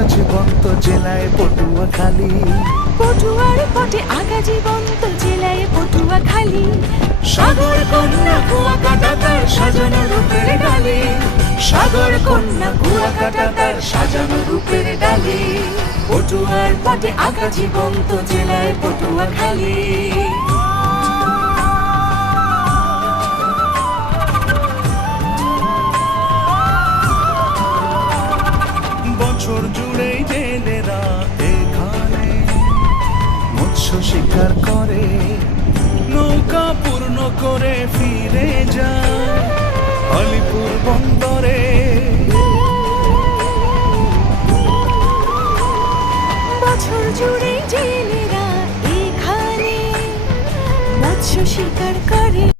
আঁকা জীবন্ত জেলায় পটুয়াখালী। পটুয়ার পটে আঁকা জীবন্ত জেলায় পটুয়াখালী। সাগর কন্যা কুয়াকাটা তার সাজানো রূপের ডালি, সাগর কন্যা কুয়াকাটা তার সাজানো রূপের ডালি। পটুয়ার পটে আঁকা জীবন্ত জেলায় পটুয়াখালী। বছর জুড়েই জেলেরা এখানে মৎস্য শিকার করে, নৌকা পূর্ণ করে ফিরে যায় আলিপুর বন্দরে। বছর জুড়ে জেলেরা এখানে মৎস্য শিকার করে।